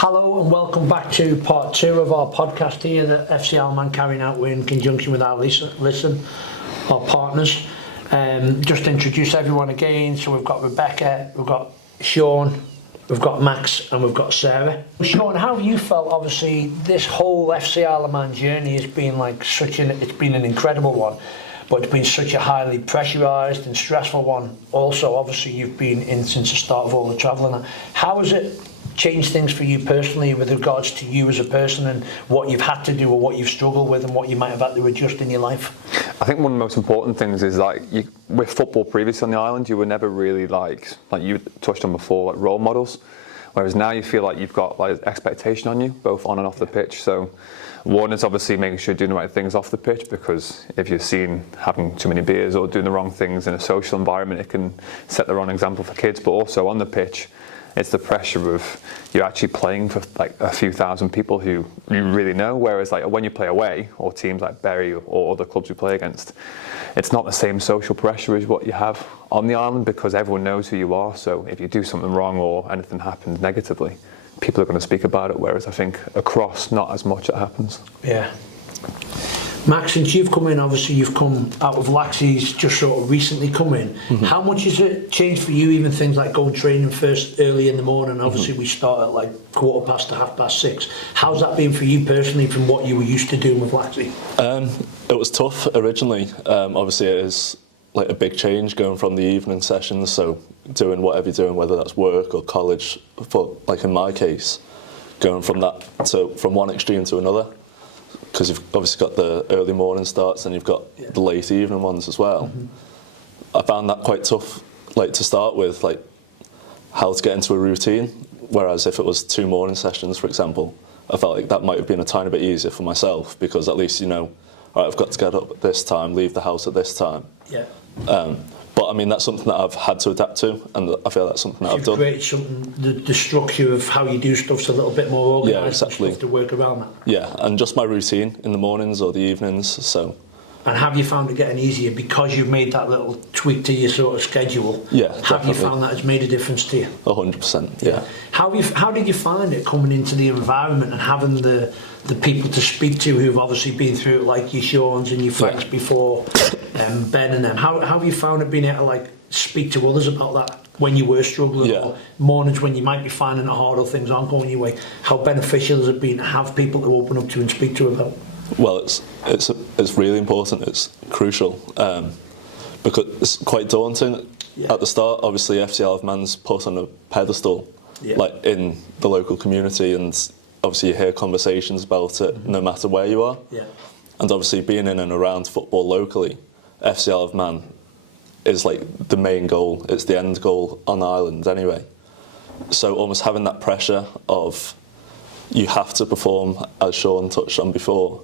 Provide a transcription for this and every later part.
Hello and welcome back to part 2 of our podcast here that FC Alaman carrying out in conjunction with our Listen, our partners. Just to introduce everyone again, so we've got Rebecca, we've got Sean, we've got Max and we've got Sarah. Sean, how have you felt? Obviously this whole FC Alaman journey has been it's been an incredible one, but it's been such a highly pressurised and stressful one. Also, obviously you've been in since the start of all the travelling. How has it changed things for you personally with regards to you as a person and what you've had to do or what you've struggled with and what you might have had to adjust in your life? I think one of the most important things is with football previously on the island, you were never really like you touched on before, like role models. Whereas now you feel like you've got like expectation on you, both on and off the pitch. So one is obviously making sure you're doing the right things off the pitch, because if you're seen having too many beers or doing the wrong things in a social environment, it can set the wrong example for kids. But also on the pitch, it's the pressure of you're actually playing for like a few thousand people who you really know, whereas like when you play away or teams like Bury or other clubs you play against, it's not the same social pressure as what you have on the island, because everyone knows who you are. So if you do something wrong or anything happens negatively, people are going to speak about it, whereas I think across, not as much it happens. Yeah. Max, since you've come in, obviously you've come out of Laxey's just sort of recently come in. Mm-hmm. How much has it changed for you, even things like going training first early in the morning? Obviously we start at like 6:15 to 6:30. How's that been for you personally from what you were used to doing with Laxey? It was tough originally. Obviously it is like a big change going from the evening sessions, so doing whatever you're doing, whether that's work or college, for like in my case, going from one extreme to another. Because you've obviously got the early morning starts and you've got the late evening ones as well. Mm-hmm. I found that quite tough, like to start with, like how to get into a routine. Whereas if it was 2 morning sessions, for example, I felt like that might have been a tiny bit easier for myself, because at least you know, all right, I've got to get up at this time, leave the house at this time. Yeah. But I mean, that's something that I've had to adapt to, and I feel that's something that I've done. Created something, the structure of how you do stuff's a little bit more organised. Yeah, exactly. And stuff to work around that. Yeah, and just my routine in the mornings or the evenings. So. And have you found it getting easier because you've made that little tweak to your sort of schedule? Yeah, Have definitely. you found that has made a difference to you? 100%. Yeah. How did you find it coming into the environment and having the people to speak to who've obviously been through it, like your Sean's and your Franks before, Ben and them? How have you found it being able to like speak to others about that when you were struggling, or mornings when you might be finding it hard or things aren't going your way? How beneficial has it been to have people to open up to and speak to about? Well, it's really important. It's crucial, because it's quite daunting at the start. Obviously, FC Alaman's put on a pedestal, like in the local community, and obviously you hear conversations about it no matter where you are. Yeah. And obviously being in and around football locally, FC Alaman is like the main goal. It's the end goal on the island anyway. So almost having that pressure of you have to perform, as Sean touched on before,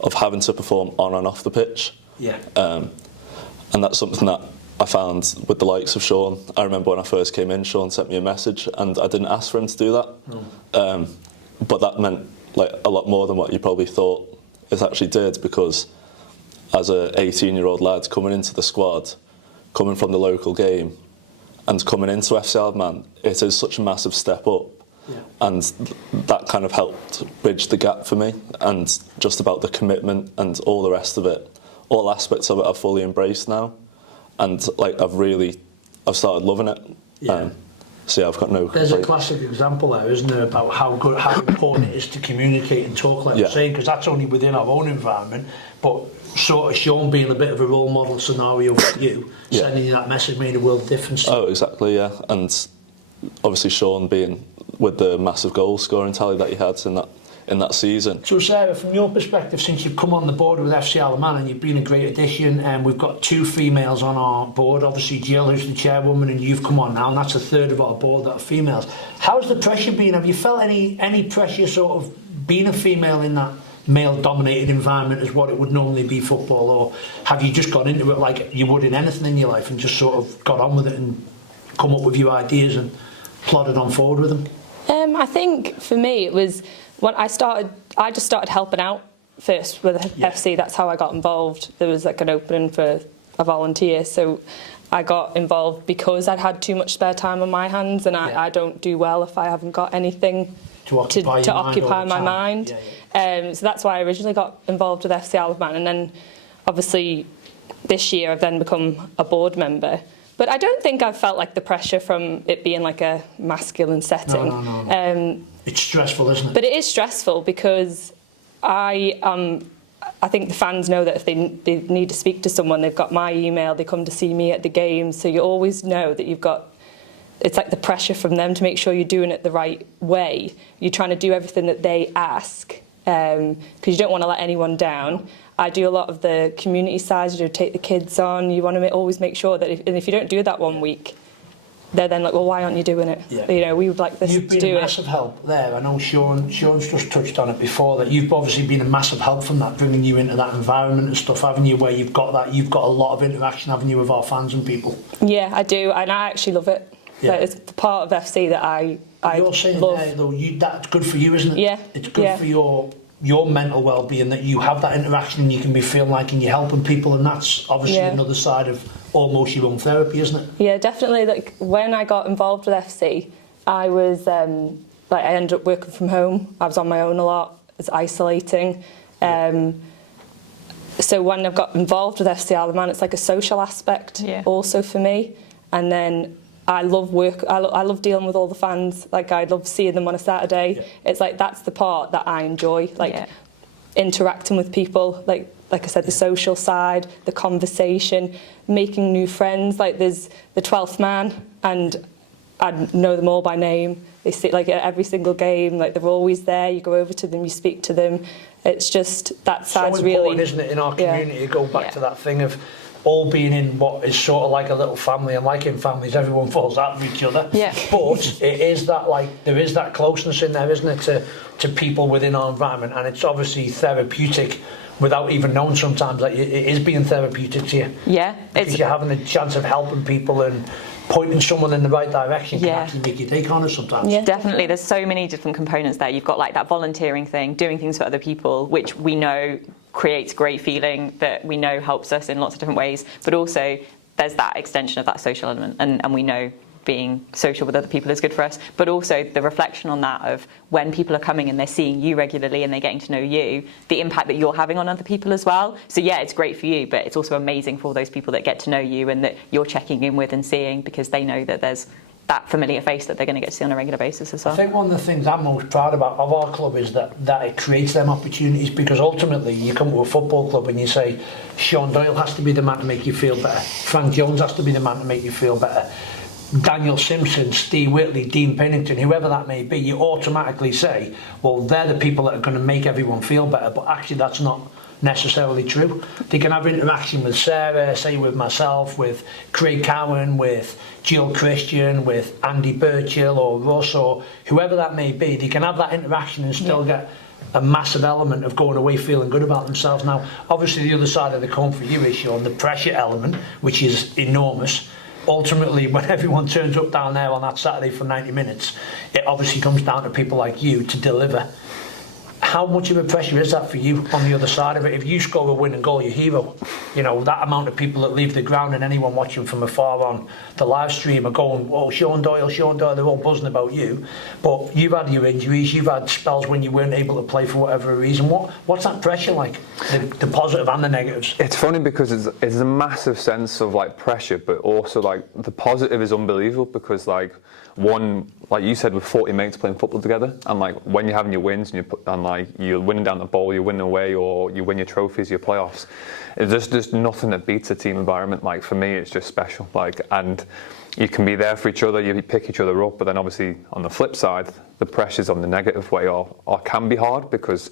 of having to perform on and off the pitch. Yeah. And that's something that I found with the likes of Sean. I remember when I first came in, Sean sent me a message and I didn't ask for him to do that. No. But that meant like a lot more than what you probably thought it actually did, because as a 18-year-old lad coming into the squad, coming from the local game and coming into FC Alaman, it is such a massive step up. Yeah. And that kind of helped bridge the gap for me, and just about the commitment and all the rest of it, all aspects of it I've fully embraced now, and like I've started loving it. Yeah. So yeah, I've got no. There's a classic example there, isn't there, about how important it is to communicate and talk, like you're saying, because that's only within our own environment, but sort of Sean being a bit of a role model scenario for you, sending you that message made a world of difference. Oh, exactly, yeah, and obviously Sean being with the massive goal scoring tally that he had in that season. So Sarah, from your perspective, since you've come on the board with FC Alaman and you've been a great addition, and we've got 2 females on our board, obviously Jill, who's the chairwoman, and you've come on now, and that's a third of our board that are females. How's the pressure been? Have you felt any pressure sort of being a female in that male-dominated environment as what it would normally be football, or have you just got into it like you would in anything in your life and just sort of got on with it and come up with your ideas and plodded on forward with them? I think for me it was when I just started helping out first with FC. That's how I got involved. There was like an opening for a volunteer, so I got involved because I'd had too much spare time on my hands, and I don't do well if I haven't got anything To occupy to your mind occupy all the my time. mind. Yeah, So that's why I originally got involved with FC Isle of Man, and then obviously this year I've then become a board member. But I don't think I've felt like the pressure from it being like a masculine setting. No. It's stressful, isn't it? But it is stressful because I think the fans know that if they need to speak to someone, they've got my email, they come to see me at the games, so you always know that you've got, it's like the pressure from them to make sure you're doing it the right way. You're trying to do everything that they ask, because you don't want to let anyone down. I do a lot of the community side, you do take the kids on, you want to always make sure that if you don't do that one week, they're then like, well, why aren't you doing it? Yeah. You know, we would like this You've to been do a massive help there. I know Sean's just touched on it before, that you've obviously been a massive help from that, bringing you into that environment and stuff, haven't you, where you've got a lot of interaction, haven't you, with our fans and people. Yeah, I do, and I actually love it. Yeah. Like, it's the part of FC that I You're saying love. there, though, that's good for you, isn't it? Yeah, It's good yeah. for your mental well-being, that you have that interaction and you can be feeling like and you're helping people, and that's obviously Yeah. another side of almost your own therapy, isn't it? Yeah, definitely. Like when I got involved with FC, I was I ended up working from home. I was on my own a lot. It was isolating. So when I've got involved with FC Isle of Man, it's like a social aspect also for me. And then I love work. I love dealing with all the fans. Like I love seeing them on a Saturday. Yeah. It's like that's the part that I enjoy. Like interacting with people. Like I said, the social side, the conversation, making new friends. Like there's the 12th man, and I know them all by name. They sit like at every single game. Like they're always there. You go over to them, you speak to them. It's just that side's so really important, isn't it, in our community to go back to that thing of all being in what is sort of like a little family, and like in families, everyone falls out of each other. Yeah. But it is that, like, there is that closeness in there, isn't it, to people within our environment, and it's obviously therapeutic without even knowing sometimes that it is being therapeutic to you. Yeah, Because you're having a chance of helping people and pointing someone in the right direction can actually make you take on it sometimes. Yeah. definitely. There's so many different components there. You've got like that volunteering thing, doing things for other people, which we know creates great feeling, that we know helps us in lots of different ways. But also there's that extension of that social element, and we know being social with other people is good for us, but also the reflection on that of when people are coming and they're seeing you regularly and they're getting to know you, the impact that you're having on other people as well. So yeah, it's great for you, but it's also amazing for all those people that get to know you and that you're checking in with and seeing, because they know that there's that familiar face that they're going to get to see on a regular basis as well. I think one of the things I'm most proud about of our club is that it creates them opportunities, because ultimately you come to a football club and you say Sean Doyle has to be the man to make you feel better, Frank Jones has to be the man to make you feel better, Daniel Simpson, Steve Whitley, Dean Pennington, whoever that may be, you automatically say, well, they're the people that are going to make everyone feel better. But actually that's not necessarily true. They can have interaction with Sarah, say with myself, with Craig Cowan, with Jill Christian, with Andy Burchill or Russ or whoever that may be. They can have that interaction and still get a massive element of going away feeling good about themselves. Now, obviously the other side of the coin for you is, Sean, the pressure element, which is enormous. Ultimately, when everyone turns up down there on that Saturday for 90 minutes, it obviously comes down to people like you to deliver. How much of a pressure is that for you on the other side of it? If you score a winning goal, you're hero. You know, that amount of people that leave the ground and anyone watching from afar on the live stream are going, oh, Sean Doyle, they're all buzzing about you. But you've had your injuries, you've had spells when you weren't able to play for whatever reason. What's that pressure like, the positive and the negatives? It's funny because it's a massive sense of like pressure, but also like the positive is unbelievable, because like one, like you said, with 40 mates playing football together, and like when you're having your wins and you're winning down the ball, you're winning away, or you win your trophies, your playoffs, there's just nothing that beats a team environment. Like for me, it's just special. Like, and you can be there for each other, you pick each other up, but then obviously on the flip side, the pressures on the negative way are can be hard, because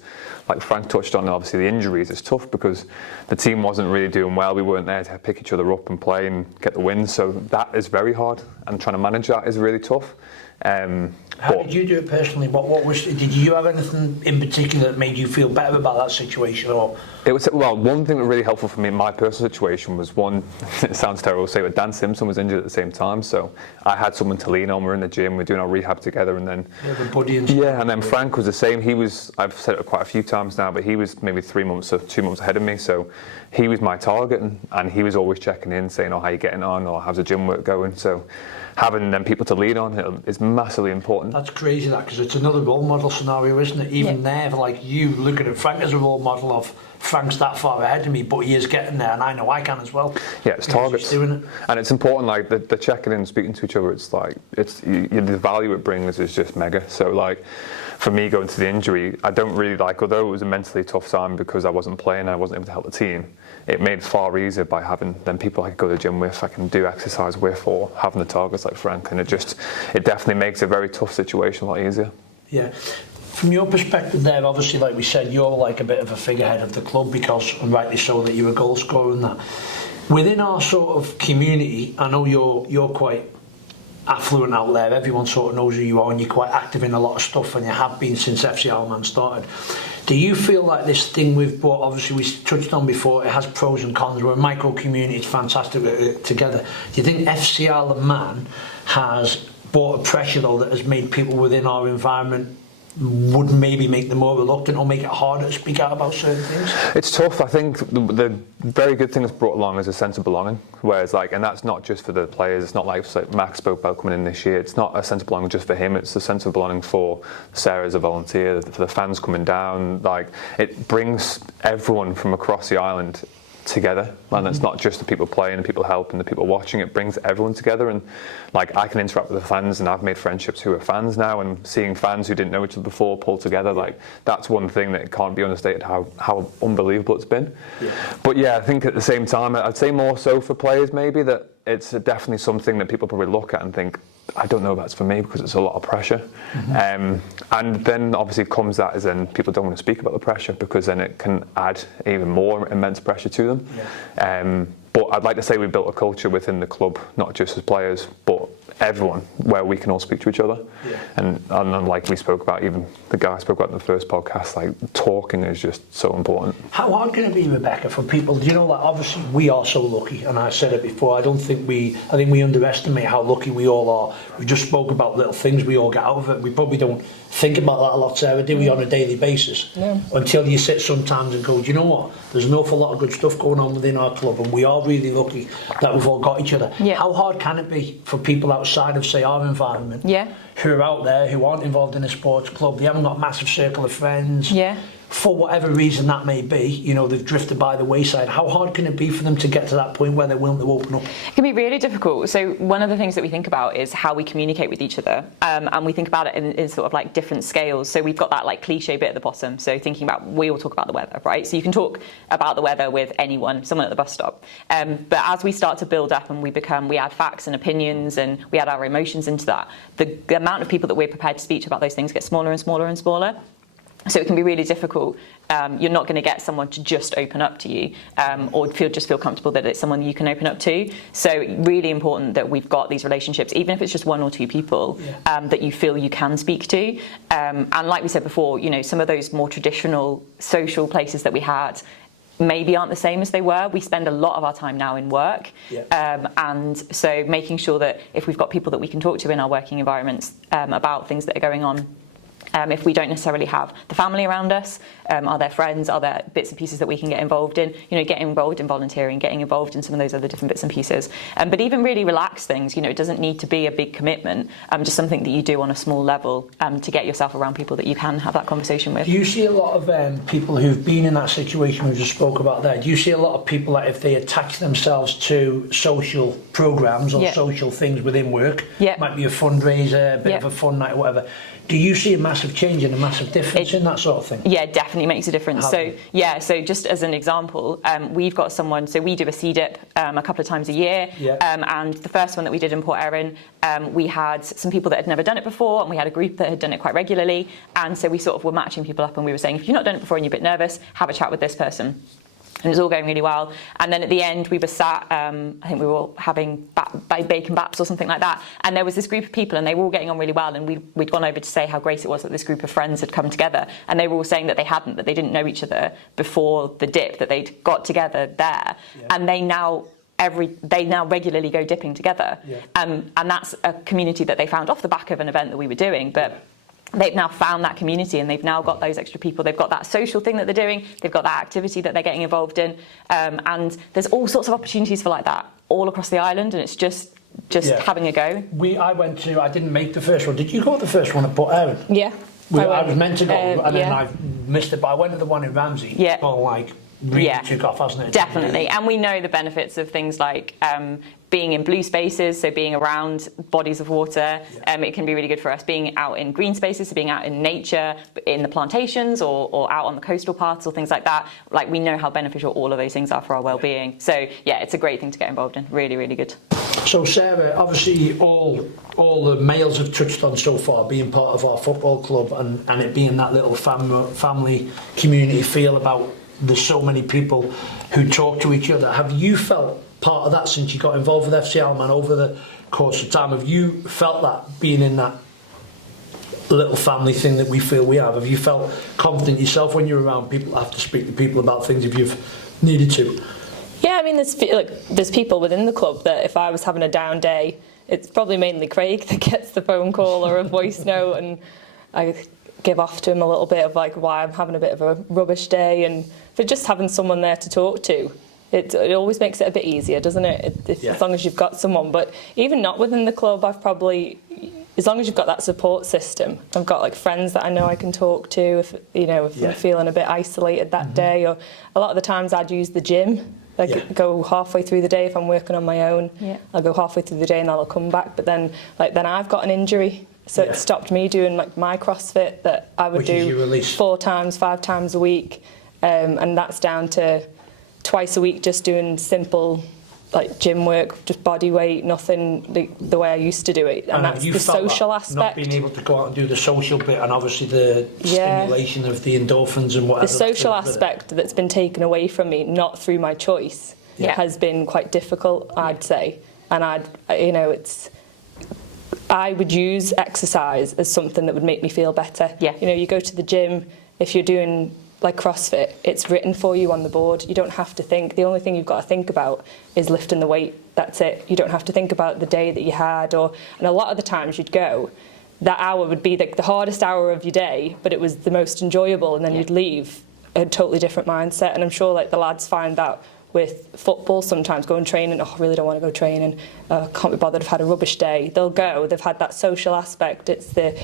like Frank touched on, obviously the injuries is tough because the team wasn't really doing well. We weren't there to pick each other up and play and get the wins, so that is very hard, and trying to manage that is really tough. How did you do it personally? Did you have anything in particular that made you feel better about that situation? Or it was, well, one thing that was really helpful for me in my personal situation was one, it sounds terrible to say, but Dan Simpson was injured at the same time, so I had someone to lean on. We're in the gym, we're doing our rehab together, and then and then Frank was the same. He was, I've said it quite a few times now, but he was maybe 2 months ahead of me, so he was my target, and he was always checking in, saying, oh, how you getting on, or how's the gym work going? So having them people to lean on is massively important. That's crazy, that, because it's another role model scenario, isn't it? Even there, like you looking at Frank as a role model of Frank's that far ahead of me, but he is getting there, and I know I can as well. Yeah, it's Because targets, he's doing it. and it's important. Like the checking in, speaking to each other. It's like the value it brings is just mega. So like for me going to the injury, I don't really like. Although it was a mentally tough time because I wasn't playing, I wasn't able to help the team. It made it far easier by having them people I could go to the gym with, I can do exercise with, or having the targets like Frank, and it definitely makes a very tough situation a lot easier. Yeah. From your perspective there, obviously, like we said, you're like a bit of a figurehead of the club because, and rightly so, that you're a goal scorer and that. Within our sort of community, I know you're quite affluent out there. Everyone sort of knows who you are, and you're quite active in a lot of stuff, and you have been since FC Isle of Man started. Do you feel like this thing we've brought, obviously we touched on before, it has pros and cons, we're a micro community, it's fantastic together. Do you think FC Isle of Man has brought a pressure though that has made people within our environment would maybe make them more reluctant or make it harder to speak out about certain things? It's tough. I think the very good thing that's brought along is a sense of belonging. Whereas, like, and that's not just for the players. It's not like Max spoke about coming in this year. It's not a sense of belonging just for him. It's a sense of belonging for Sarah as a volunteer, for the fans coming down. Like, it brings everyone from across the island together, and it's not just the people playing, the people helping, the people watching. It brings everyone together, and like I can interact with the fans, and I've made friendships who are fans now, and seeing fans who didn't know each other before pull together, like that's one thing that can't be understated how unbelievable it's been. But yeah, I think at the same time, I'd say more so for players maybe, that it's definitely something that people probably look at and think, I don't know if that's for me, because it's a lot of pressure. And then obviously comes that, as then people don't want to speak about the pressure, because then it can add even more immense pressure to them. But I'd like to say we built a culture within the club, not just as players, but everyone, where we can all speak to each other. And like we spoke about, even the guy I spoke about in the first podcast, like talking is just so important. How hard can it be, Rebecca, for people? Do you know that obviously we are so lucky, and I said it before, I think we underestimate how lucky we all are. We just spoke about little things we all get out of it. We probably don't think about that a lot, Sarah, do we, on a daily basis? No. Until you sit sometimes and go, do you know what? There's an awful lot of good stuff going on within our club, and we are really lucky that we've all got each other. How hard can it be for people outside of, say, our environment, who are out there, who aren't involved in a sports club, they haven't got a massive circle of friends, for whatever reason that may be, you know, they've drifted by the wayside. How hard can it be for them to get to that point where they're willing to open up? It can be really difficult. So one of the things that we think about is how we communicate with each other, and we think about it in sort of like different scales. So we've got that like cliche bit at the bottom. So thinking about, we all talk about the weather, right? So you can talk about the weather with anyone, someone at the bus stop. But as we start to build up and we add facts and opinions and we add our emotions into that, the amount of people that we're prepared to speak to about those things gets smaller and smaller and smaller. So it can be really difficult. You're not going to get someone to just open up to you, or feel comfortable that it's someone you can open up to. So really important that we've got these relationships, even if it's just one or two people that you feel you can speak to. And like we said before, you know, some of those more traditional social places that we had maybe aren't the same as they were. We spend a lot of our time now in work, and so making sure that if we've got people that we can talk to in our working environments about things that are going on. If we don't necessarily have the family around us, are there friends, are there bits and pieces that we can get involved in? You know, getting involved in volunteering, getting involved in some of those other different bits and pieces. But even really relaxed things, you know, it doesn't need to be a big commitment, just something that you do on a small level to get yourself around people that you can have that conversation with. Do you see a lot of people who've been in that situation we just spoke about there? Do you see a lot of people that if they attach themselves to social programmes or social things within work, might be a fundraiser, a bit of a fun night, whatever, do you see a massive change and a massive difference in that sort of thing? Yeah, definitely makes a difference. So just as an example, we've got someone, so we do a CDIP a couple of times a year, and the first one that we did in Port Erin, we had some people that had never done it before, and we had a group that had done it quite regularly, and so we sort of were matching people up, and we were saying, if you've not done it before and you're a bit nervous, have a chat with this person. And it was all going really well. And then at the end, we were sat, I think we were all having bacon baps or something like that. And there was this group of people, and they were all getting on really well. And we'd gone over to say how great it was that this group of friends had come together. And they were all saying that that they didn't know each other before the dip, that they'd got together there. And they now regularly go dipping together. And that's a community that they found off the back of an event that we were doing. But they've now found that community, and they've now got those extra people. They've got that social thing that they're doing. They've got that activity that they're getting involved in. And there's all sorts of opportunities for like that all across the island. And it's just just Yeah. having a go. I didn't make the first one. Did you go to the first one at Port Erin? Yeah. I was meant to go, and then yeah. I missed it, but I went to the one in Ramsey. Yeah. Well, like, really Yeah. took off, hasn't it? Definitely. And we know the benefits of things like being in blue spaces, so being around bodies of water. It can be really good for us. Being out in green spaces, so being out in nature, in the plantations or out on the coastal paths or things like that. Like, we know how beneficial all of those things are for our well-being. So, yeah, it's a great thing to get involved in. Really, really good. So, Sarah, obviously all the males have touched on so far being part of our football club and it being that little family community feel about there's so many people who talk to each other. Have you felt part of that since you got involved with FC Alman over the course of time? Have you felt that being in that little family thing that we feel we have? Have you felt confident yourself when you're around people, have to speak to people about things if you've needed to? Yeah, I mean, there's people within the club that if I was having a down day, it's probably mainly Craig that gets the phone call or a voice note, and I give off to him a little bit of like why I'm having a bit of a rubbish day, and for just having someone there to talk to, it always makes it a bit easier, doesn't it? As long as you've got someone. But even not within the club, I've probably, as long as you've got that support system, I've got like friends that I know I can talk to if I'm feeling a bit isolated that day, or a lot of the times I'd use the gym. Go halfway through the day if I'm working on my own. Yeah. I'll go halfway through the day and I'll come back. But then I've got an injury, so it stopped me doing like my CrossFit that I would do 4 times, 5 times a week, and that's down to twice a week just doing simple like gym work, just body weight, nothing the way I used to do it. And that's the social aspect. Not being able to go out and do the social bit, and obviously the stimulation of the endorphins and whatever. The social aspect that's been taken away from me, not through my choice, has been quite difficult, I'd say. And I would use exercise as something that would make me feel better. Yeah. You go to the gym, if you're doing like CrossFit, it's written for you on the board. You don't have to think. The only thing you've got to think about is lifting the weight. That's it. You don't have to think about the day that you had, and a lot of the times you'd go, that hour would be the hardest hour of your day, but it was the most enjoyable, and then you'd leave a totally different mindset. And I'm sure like the lads find that with football sometimes, going training, I really don't want to go training, can't be bothered, I've had a rubbish day. They'll go, they've had that social aspect, it's the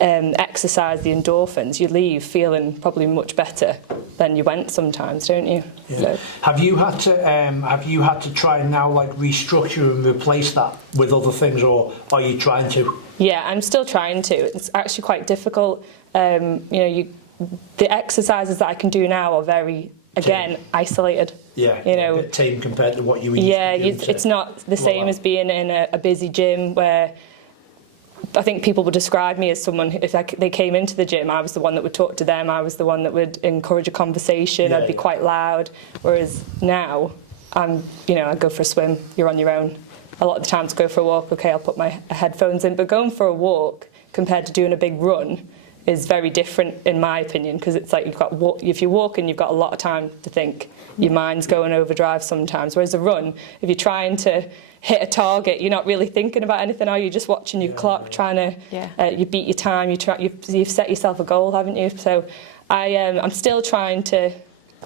exercise, the endorphins, you leave feeling probably much better than you went sometimes, don't you? Yeah. So. Have you had to try and now like restructure and replace that with other things, or are you trying to? Yeah, I'm still trying to. It's actually quite difficult. The exercises that I can do now are very, again, isolated. Yeah, a bit tame compared to what you used to do. It's not the same as being in a busy gym where I think people would describe me as someone, if they came into the gym, I was the one that would talk to them, I was the one that would encourage a conversation, I'd be quite loud. Whereas now, I'd go for a swim, you're on your own. A lot of the times go for a walk, okay, I'll put my headphones in, but going for a walk compared to doing a big run is very different in my opinion, because it's like if you're walking, you've got a lot of time to think. Your mind's going overdrive sometimes, whereas a run, if you're trying to hit a target, you're not really thinking about anything, are you? Just watching your clock, trying to you beat your time, you've set yourself a goal, haven't you? So I'm still trying to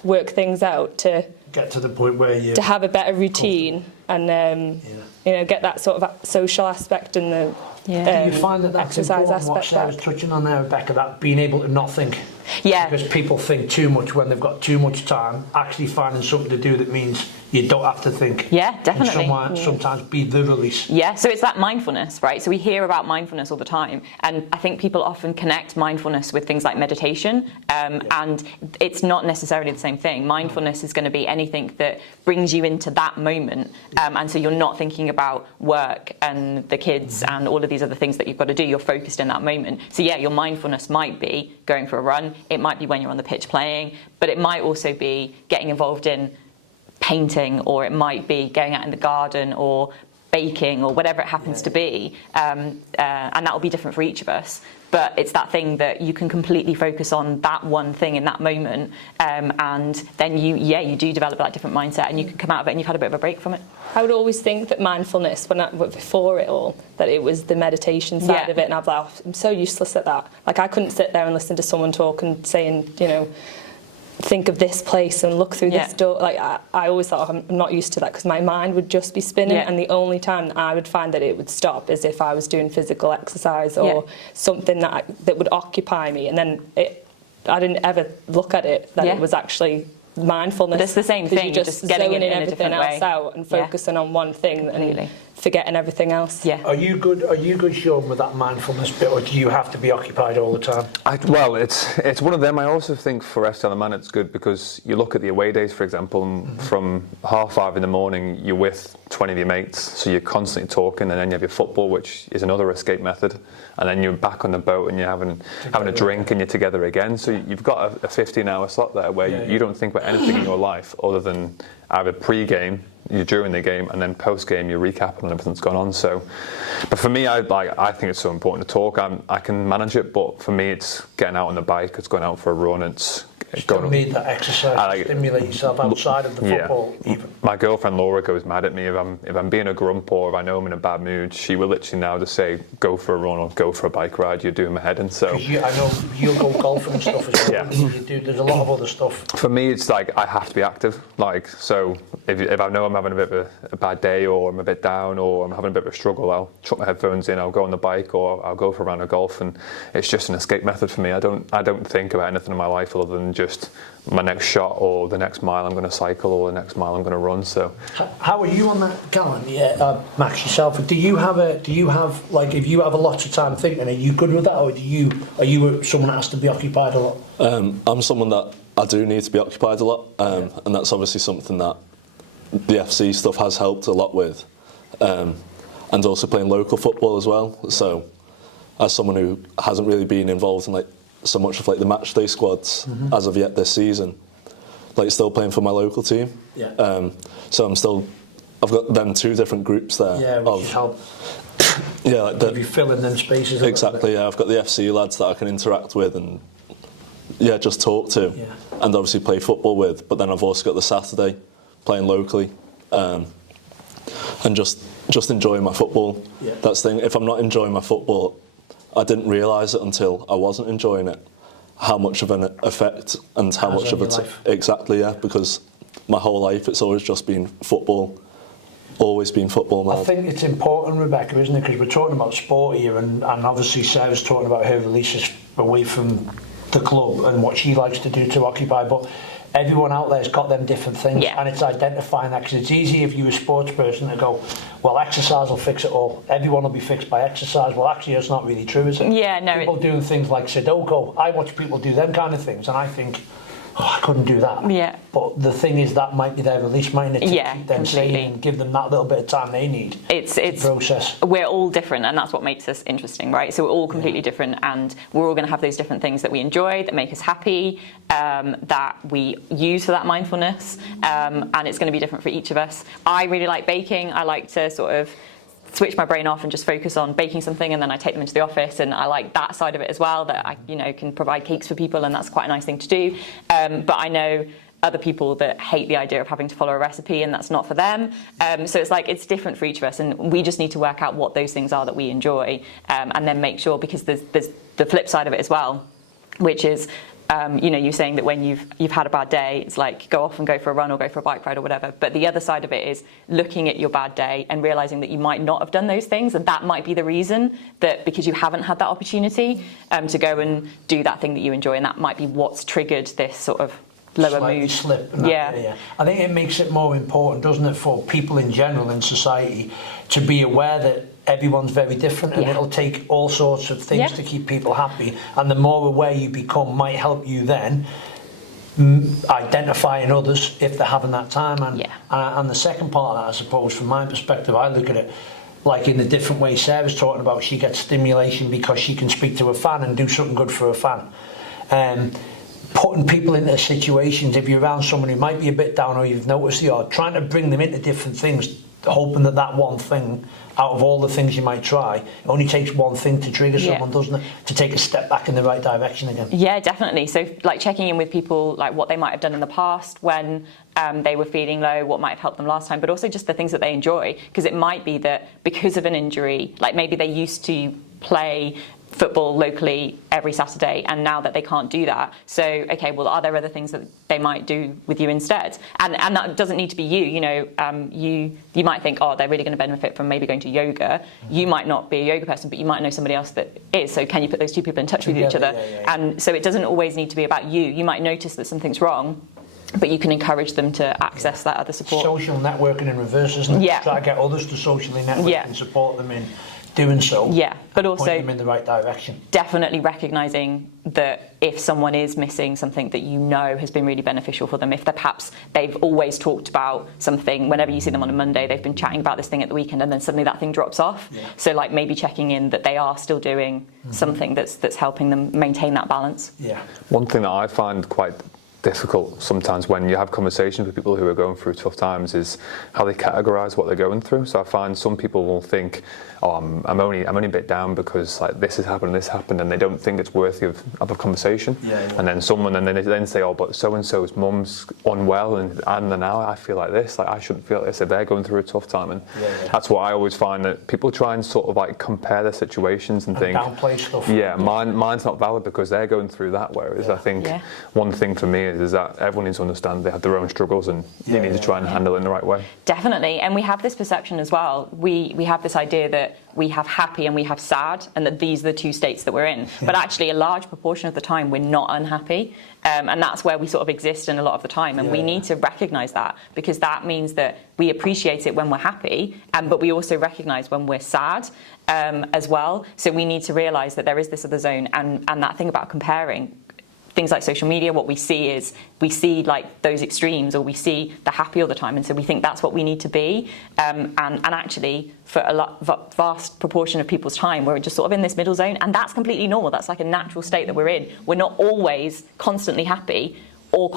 work things out to get to the point where you to have a better routine and get that sort of social aspect and the do you find that that's exercise important, what aspect Sarah's touching on there, Rebecca, that being able to not think? Yeah. Because people think too much when they've got too much time, actually finding something to do that means you don't have to think. Yeah, definitely. And sometimes be the release. Yeah, so it's that mindfulness, right? So we hear about mindfulness all the time, and I think people often connect mindfulness with things like meditation, and it's not necessarily the same thing. Mindfulness is going to be anything that brings you into that moment, and so you're not thinking about work and the kids and all of these other things that you've got to do. You're focused in that moment. So yeah, your mindfulness might be going for a run, it might be when you're on the pitch playing, but it might also be getting involved in painting, or it might be going out in the garden or baking or whatever it happens to be, and that will be different for each of us, but it's that thing that you can completely focus on that one thing in that moment, and then you do develop that different mindset, and you can come out of it and you've had a bit of a break from it. I would always think that mindfulness, before it all, that it was the meditation side of it, and I'd be like, I'm so useless at that. Like I couldn't sit there and listen to someone talk and saying, think of this place and look through this door. Like I always thought I'm not used to that because my mind would just be spinning, and the only time that I would find that it would stop is if I was doing physical exercise or something that would occupy me, and then I didn't ever look at it that it was actually mindfulness. But it's the same thing. You're just getting zoning in a everything different else way. out and focusing on one thing and forgetting everything else. Yeah. Are you good, Sean, with that mindfulness bit, or do you have to be occupied all the time? Well, it's one of them. I also think for FC Man it's good because you look at the away days, for example, and from 5:30 in the morning, you're with 20 of your mates, so you're constantly talking, and then you have your football, which is another escape method, and then you're back on the boat and you're having a drink and you're together again. So you've got a 15-hour slot there where you don't think about anything in your life other than either pre-game, you're during the game, and then post-game you're recapping on everything that's gone on. So, but for me, I think it's so important to talk. I can manage it, but for me, it's getting out on the bike, it's going out for a run, it's You still need that exercise to stimulate yourself outside of the football even. My girlfriend Laura goes mad at me if I'm being a grump or if I know I'm in a bad mood. She will literally now just say, go for a run or go for a bike ride, you're doing my head in. So I know you'll go golfing and stuff as well. There's a lot of other stuff. For me, it's like I have to be active. Like, so if I know I'm having a bit of a bad day or I'm a bit down or I'm having a bit of a struggle, I'll chuck my headphones in, I'll go on the bike or I'll go for a round of golf, and it's just an escape method for me. I don't think about anything in my life other than just my next shot or the next mile I'm going to cycle or the next mile I'm going to run. So how are you on that, Callan? Max, yourself, do you have like, if you have a lot of time thinking, are you good with that, or are you someone that has to be occupied a lot? I'm someone that I do need to be occupied a lot, and that's obviously something that the FC stuff has helped a lot with, and also playing local football as well. So as someone who hasn't really been involved in like so much of like the match day squads as of yet this season, like still playing for my local team. So I've got them two different groups there. Which help. Like If you fill in them spaces. Exactly. I've got the FC lads that I can interact with and just talk to, and obviously play football with. But then I've also got the Saturday playing locally, and just enjoying my football. That's the thing. If I'm not enjoying my football, I didn't realise it until I wasn't enjoying it, how much of an effect and how much of it exactly, because my whole life it's always just been football, always been football mad. I think it's important, Rebecca, isn't it, because we're talking about sport here, and obviously Sarah's talking about her releases away from the club and what she likes to do to occupy, but everyone out there's got them different things, and it's identifying that, because it's easy if you're a sports person to go, well, exercise will fix it all, everyone will be fixed by exercise. Well, actually that's not really true, is it? People doing things like Sudoku, I watch people do them kind of things and I think, I couldn't do that. But the thing is, that might be their release, mightn't it, to keep them sane and give them that little bit of time they need to process. We're all different, and that's what makes us interesting, right? So we're all completely different, and we're all going to have those different things that we enjoy, that make us happy, that we use for that mindfulness, and it's going to be different for each of us. I really like baking. I like to sort of switch my brain off and just focus on baking something, and then I take them into the office, and I like that side of it as well, that I can provide cakes for people, and that's quite a nice thing to do. But I know other people that hate the idea of having to follow a recipe, and that's not for them. So it's like, it's different for each of us, and we just need to work out what those things are that we enjoy, and then make sure, because there's the flip side of it as well, which is you're saying that when you've had a bad day, it's like go off and go for a run or go for a bike ride or whatever. But the other side of it is looking at your bad day and realizing that you might not have done those things, and that might be the reason, that because you haven't had that opportunity to go and do that thing that you enjoy, and that might be what's triggered this sort of lower mood. Slip. I think it makes it more important, doesn't it, for people in general in society to be aware that everyone's very different, and it'll take all sorts of things to keep people happy, and the more aware you become might help you then identifying others if they're having that time. And the second part of that, I suppose, from my perspective, I look at it like in the different way Sarah's talking about. She gets stimulation because she can speak to a fan and do something good for a fan. Putting people into situations, if you're around someone who might be a bit down or you've noticed the odd, trying to bring them into different things, hoping that one thing, out of all the things you might try, it only takes one thing to trigger someone, doesn't it? To take a step back in the right direction again. Yeah, definitely. So like checking in with people, like what they might have done in the past when they were feeling low, what might have helped them last time, but also just the things that they enjoy. Because it might be that because of an injury, like maybe they used to play football locally every Saturday, and now that they can't do that, so okay, well, are there other things that they might do with you instead? And that doesn't need to be you. You know, you might think, oh, they're really going to benefit from maybe going to yoga. You might not be a yoga person, but you might know somebody else that is. So can you put those two people in touch with each other? And so it doesn't always need to be about you. You might notice that something's wrong, but you can encourage them to access that other support. Social networking in reverse, isn't it? Yeah. Try to get others to socially network Yeah. and support them in doing so. Yeah, but and also point them in the right direction. definitely recognising that if someone is missing something that you know has been really beneficial for them, if they've always talked about something, whenever you see them on a Monday, they've been chatting about this thing at the weekend, and then suddenly that thing drops off. Yeah. So like maybe checking in that they are still doing something that's helping them maintain that balance. Yeah. One thing that I find quite difficult sometimes when you have conversations with people who are going through tough times is how they categorize what they're going through. So I find some people will think, oh, I'm only a bit down because like this has happened, and they don't think it's worthy of a conversation. And then they then say, oh, but so and so's mum's unwell, and now I feel like this. Like I shouldn't feel like this if they're going through a tough time. And that's what I always find, that people try and sort of like compare their situations and think, downplay stuff. yeah, mine's not valid because they're going through that. Whereas I think one thing for me is that everyone needs to understand they have their own struggles, and you need to try and handle it in the right way. Definitely, and we have this perception as well. We have this idea that we have happy and we have sad, and that these are the two states that we're in. But actually, a large proportion of the time, we're not unhappy, and that's where we sort of exist in a lot of the time. And we need to recognise that, because that means that we appreciate it when we're happy, but we also recognise when we're sad as well. So we need to realise that there is this other zone, and that thing about comparing. Things like social media, what we see like those extremes, or we see the happy all the time, and so we think that's what we need to be. And actually, for vast proportion of people's time, we're just sort of in this middle zone, and that's completely normal. That's like a natural state that we're in. We're not always constantly happy or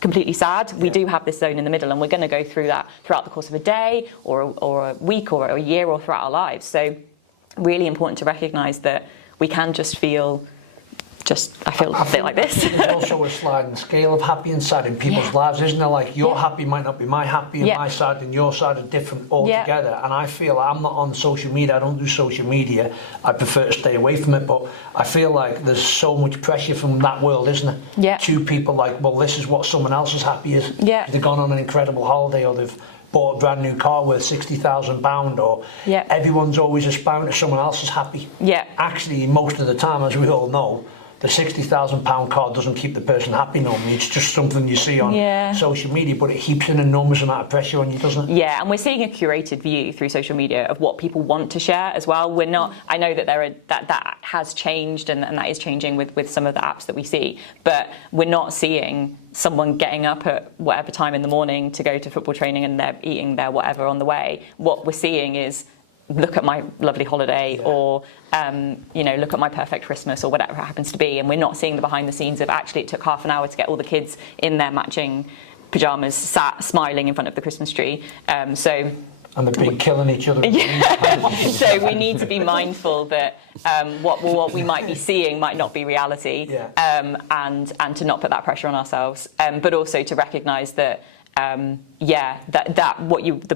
completely sad. We do have this zone in the middle, and we're going to go through that throughout the course of a day, or a week, or a year, or throughout our lives. So, really important to recognise that we can just feel. I feel a bit like this. There's also a sliding scale of happy and sad in people's lives, isn't there? Like your happy might not be my happy, and my sad and your sad are different altogether. And I feel I'm not on social media. I don't do social media. I prefer to stay away from it. But I feel like there's so much pressure from that world, isn't it? Yeah. To people like, well, this is what someone else's happy is. Yeah. They've gone on an incredible holiday, or they've bought a brand new car worth £60,000, or everyone's always aspiring to someone else's happy. Yeah. Actually, most of the time, as we all know, the £60,000 car doesn't keep the person happy normally. It's just something you see on social media, but it heaps an enormous amount of pressure on you, doesn't it? Yeah, and we're seeing a curated view through social media of what people want to share as well. We're not. I know that that has changed, and that is changing with some of the apps that we see, but we're not seeing someone getting up at whatever time in the morning to go to football training, and they're eating their whatever on the way. What we're seeing is, look at my lovely holiday, or look at my perfect Christmas, or whatever it happens to be. And we're not seeing the behind the scenes of actually it took half an hour to get all the kids in their matching pyjamas, sat smiling in front of the Christmas tree. And they've been killing each other. So we need to be mindful that what we might be seeing might not be reality, and to not put that pressure on ourselves, but also to recognise that. The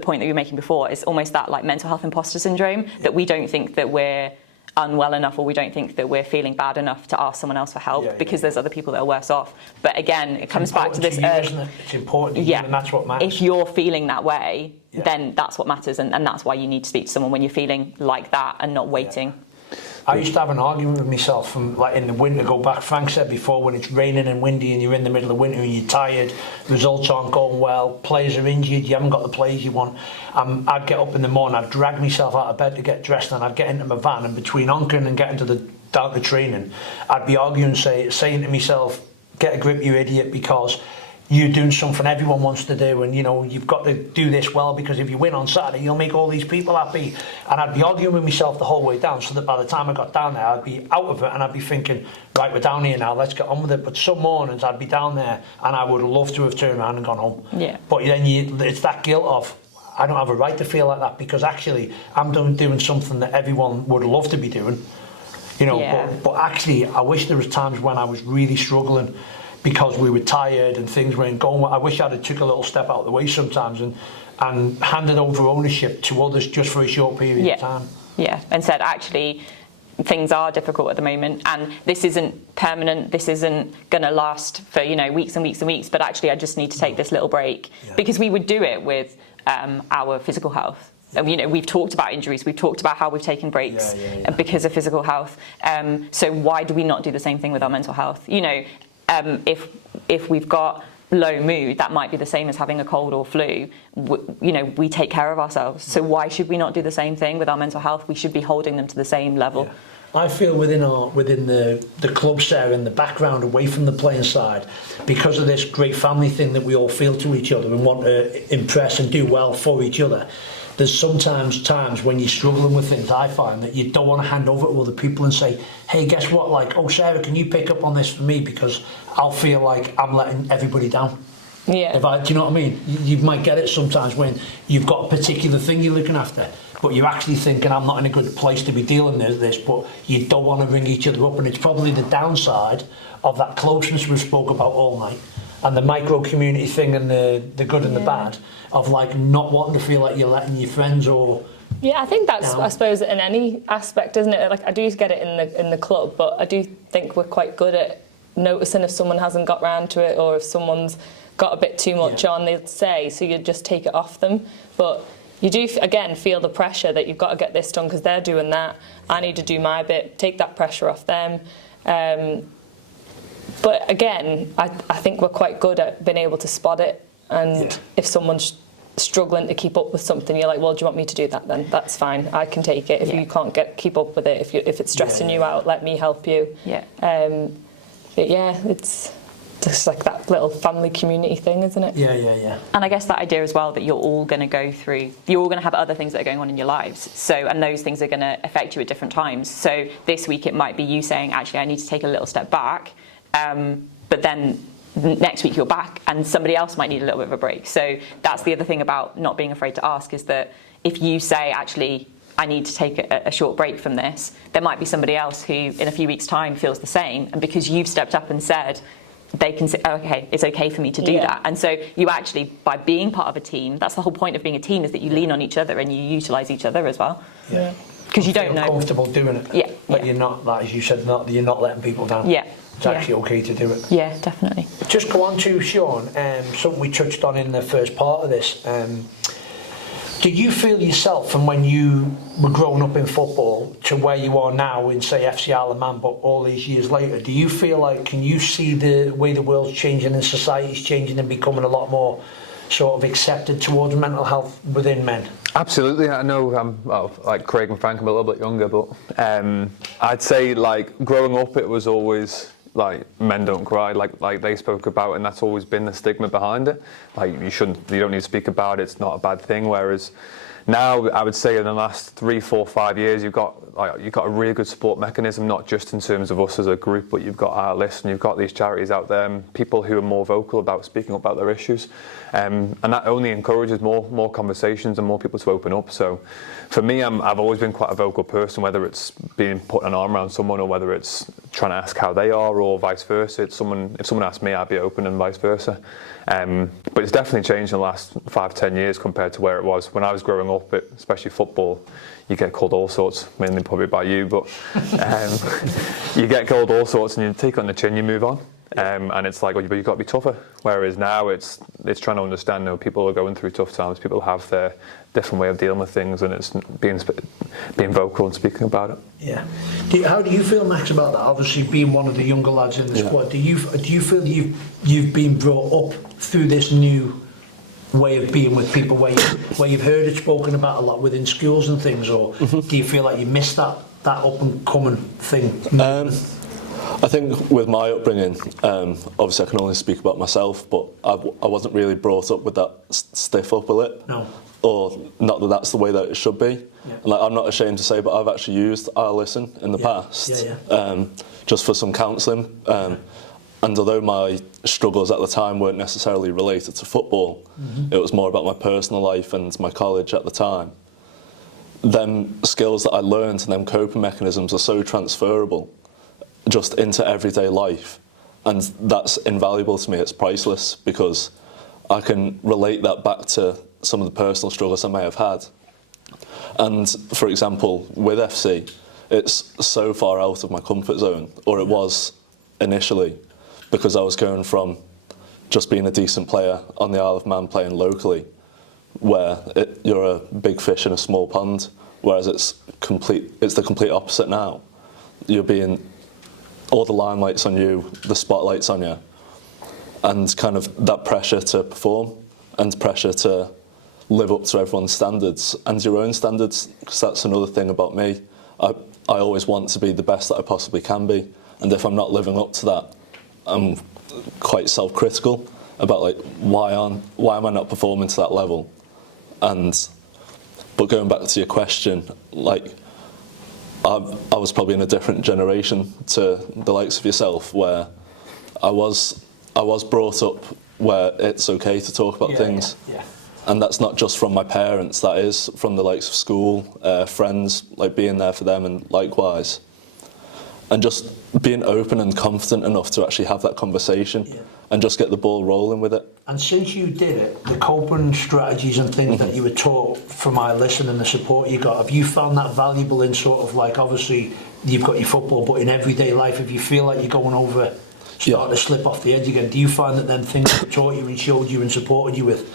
point that you were making before is almost that like mental health imposter syndrome, that we don't think that we're unwell enough, or we don't think that we're feeling bad enough to ask someone else for help, because there's other people that are worse off. But again, it comes back to this urge. It's important to you, and that's what matters. If you're feeling that way, then that's what matters, and that's why you need to speak to someone when you're feeling like that, and not waiting. I used to have an argument with myself from like in the winter. Go back, Frank said before, when it's raining and windy and you're in the middle of winter and you're tired, results aren't going well, players are injured, you haven't got the players you want. I'd get up in the morning, I'd drag myself out of bed to get dressed, and I'd get into my van, and between onkering and getting down to training, I'd be arguing, saying to myself, get a grip, you idiot, because you're doing something everyone wants to do, and you've got to do this well, because if you win on Saturday, you'll make all these people happy. And I'd be arguing with myself the whole way down, so that by the time I got down there, I'd be out of it, and I'd be thinking, right, we're down here now, let's get on with it. But some mornings I'd be down there, and I would love to have turned around and gone home. But then it's that guilt of, I don't have a right to feel like that, because actually I'm doing something that everyone would love to be doing. But actually I wish there was times when I was really struggling, because we were tired and things weren't going well. I wish I'd have took a little step out of the way sometimes and handed over ownership to others just for a short period of time. Yeah, and said, actually, things are difficult at the moment, and this isn't permanent. This isn't going to last for weeks and weeks and weeks. But actually, I just need to take this little break because we would do it with our physical health. And, we've talked about injuries. We've talked about how we've taken breaks because of physical health. So why do we not do the same thing with our mental health? If we've got low mood, that might be the same as having a cold or flu. We take care of ourselves. So why should we not do the same thing with our mental health? We should be holding them to the same level. I feel within the club, Sarah, in the background, away from the playing side, because of this great family thing that we all feel to each other and want to impress and do well for each other. There's sometimes times when you're struggling with things, I find, that you don't want to hand over to other people and say, hey, guess what, oh, Sarah, can you pick up on this for me, because I'll feel like I'm letting everybody down. Yeah. Do you know what I mean? You might get it sometimes when you've got a particular thing you're looking after, but you're actually thinking, I'm not in a good place to be dealing with this, but you don't want to bring each other up, and it's probably the downside of that closeness we spoke about all night, and the micro community thing, and the good and the bad, of not wanting to feel like you're letting your friends or... Yeah, I think that's, down. I suppose, in any aspect, isn't it? I do get it in the club, but I do think we're quite good at noticing if someone hasn't got round to it, or if someone's got a bit too much on, they'll say, so you just take it off them. But you do, again, feel the pressure that you've got to get this done because they're doing that. I need to do my bit, take that pressure off them. But again, I think we're quite good at being able to spot it. And if someone's struggling to keep up with something, you're like, well, do you want me to do that then? That's fine. I can take it. If you can't keep up with it, if it's stressing you out, let me help you. Yeah. But it's just like that little family community thing, isn't it? Yeah. And I guess that idea as well that you're all going to have other things that are going on in your lives. So, and those things are going to affect you at different times. So this week it might be you saying, actually, I need to take a little step back. But then next week you're back and somebody else might need a little bit of a break. So that's the other thing about not being afraid to ask, is that if you say, actually, I need to take a short break from this, there might be somebody else who in a few weeks' time feels the same. And because you've stepped up and said, they can say, okay, it's okay for me to do that. And so you actually, by being part of a team, that's the whole point of being a team, is that you lean on each other and you utilise each other as well. Yeah. Because you don't know. Comfortable doing it. Yeah. But you're not, as you said, you're not letting people down. Yeah. It's actually okay to do it. Yeah, definitely. Just go on to, Sean, something we touched on in the first part of this. Do you feel yourself, from when you were growing up in football to where you are now in, say, FC Isle of Man, but all these years later, do you feel like, can you see the way the world's changing and society's changing and becoming a lot more sort of accepted towards mental health within men? Absolutely. I know like Craig and Frank, I'm a little bit younger, but I'd say, growing up, it was always men don't cry, like they spoke about, and that's always been the stigma behind it. You don't need to speak about it, it's not a bad thing. Whereas now, I would say in the last 3, 4, 5 years, you've got a really good support mechanism, not just in terms of us as a group, but you've got our list, and you've got these charities out there, and people who are more vocal about speaking up about their issues, and that only encourages more conversations and more people to open up. So for me, I've always been quite a vocal person, whether it's being put an arm around someone or whether it's trying to ask how they are, or vice versa. If someone asks me, I'd be open, and vice versa. But it's definitely changed in the last 5, 10 years compared to where it was when I was growing up. Especially football, you get called all sorts, mainly probably by you, but you get called all sorts, and you take it on the chin, you move on. And it's like, but you've got to be tougher. Whereas now it's trying to understand, people are going through tough times, people have their different way of dealing with things, and it's being vocal and speaking about it. Yeah. How do you feel, Max, about that? Obviously, being one of the younger lads in the squad, do you feel you've been brought up through this new way of being with people, where you've heard it spoken about a lot within schools and things, or do you feel like you missed that up and coming thing? I think with my upbringing, obviously I can only speak about myself, but I wasn't really brought up with that stiff upper lip. No. Or not that that's the way that it should be. Yeah. I'm not ashamed to say, but I've actually used I'll Listen in the past, just for some counselling. And although my struggles at the time weren't necessarily related to football, it was more about my personal life and my college at the time. Them skills that I learned and them coping mechanisms are so transferable just into everyday life. And that's invaluable to me. It's priceless, because I can relate that back to some of the personal struggles I may have had. And for example, with FC, it's so far out of my comfort zone, or it was initially, because I was going from just being a decent player on the Isle of Man playing locally, where you're a big fish in a small pond, whereas it's the complete opposite now. You're being, all the limelight's on you, the spotlight's on you, and kind of that pressure to perform and pressure to live up to everyone's standards and your own standards, because that's another thing about me. I always want to be the best that I possibly can be, and if I'm not living up to that, I'm quite self-critical about like why am I not performing to that level. But going back to your question, like I was probably in a different generation to the likes of yourself, where I was brought up where it's okay to talk about things. Yeah. And that's not just from my parents, that is from the likes of school, friends, like being there for them and likewise. And just being open and confident enough to actually have that conversation and just get the ball rolling with it. And since you did it, the coping strategies and things that you were taught from our listen and the support you got, have you found that valuable in sort of like, obviously you've got your football, but in everyday life, if you feel like you're going over, starting to slip off the edge again, do you find that then things that taught you and showed you and supported you with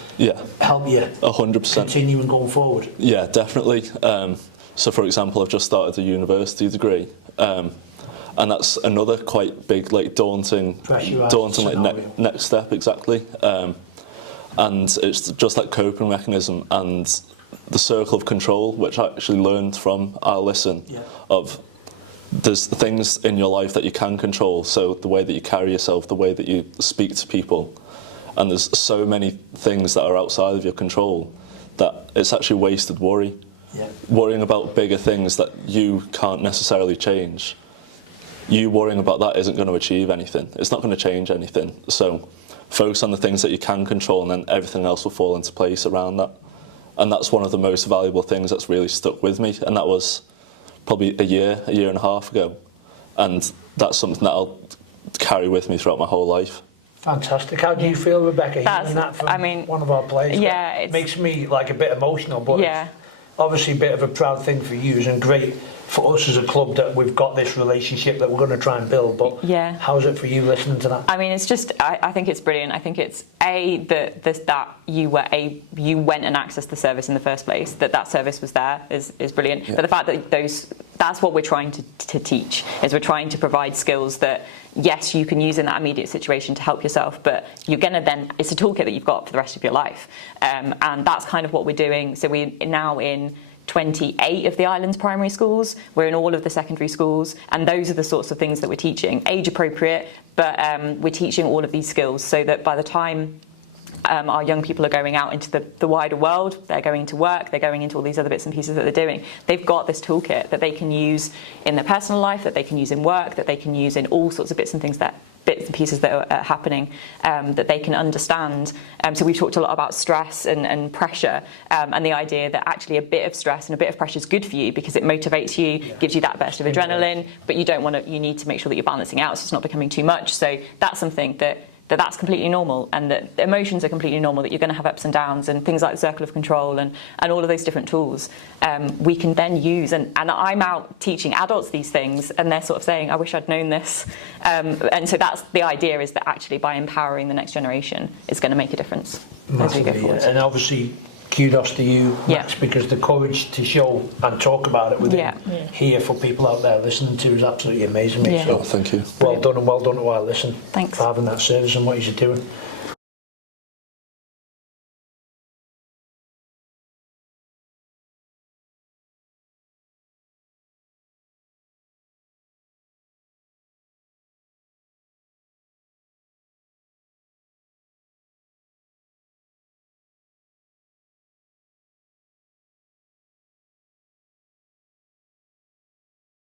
help you 100% continue and going forward? Yeah, definitely. So for example, I've just started a university degree, and that's another quite big, like daunting like next step, exactly. And it's just that coping mechanism and the circle of control, which I actually learned from our listen of. There's things in your life that you can control, so the way that you carry yourself, the way that you speak to people, and there's so many things that are outside of your control that it's actually wasted worry. Worrying about bigger things that you can't necessarily change. You worrying about that isn't going to achieve anything. It's not going to change anything. So focus on the things that you can control, and then everything else will fall into place around that. And that's one of the most valuable things that's really stuck with me, and that was probably a year and a half ago, and that's something that I'll carry with me throughout my whole life. Fantastic. How do you feel, Rebecca, hearing that from one of our players? Yeah, it makes me like a bit emotional, but it's obviously a bit of a proud thing for you and great for us as a club that we've got this relationship that we're going to try and build. But how's it for you listening to that? I mean, it's just, I think it's brilliant. I think it's that you went and accessed the service in the first place, that service was there is brilliant. But the fact that that's what we're trying to teach, is we're trying to provide skills that, yes, you can use in that immediate situation to help yourself, but you're going to then, it's a toolkit that you've got for the rest of your life. And that's kind of what we're doing. So we're now in 28 of the island's primary schools. We're in all of the secondary schools, and those are the sorts of things that we're teaching, age appropriate, but we're teaching all of these skills so that by the time our young people are going out into the wider world, they're going to work, they're going into all these other bits and pieces that they're doing, they've got this toolkit that they can use in their personal life, that they can use in work, that they can use in all sorts of bits and pieces that are happening, that they can understand. So we've talked a lot about stress and pressure, and the idea that actually a bit of stress and a bit of pressure is good for you because it motivates you, gives you that burst of adrenaline, but you need to make sure that you're balancing out so it's not becoming too much. So that's something that's completely normal, and that emotions are completely normal, that you're going to have ups and downs, and things like the circle of control and all of those different tools we can then use. And I'm out teaching adults these things, and they're sort of saying, I wish I'd known this. And so that's the idea, is that actually by empowering the next generation, it's going to make a difference as we go forward. And obviously, kudos to you, Max, because the courage to show and talk about it within here for people out there listening to is absolutely amazing. So thank you. Well done, and well done to our listen. Thanks for having that service and what you're doing.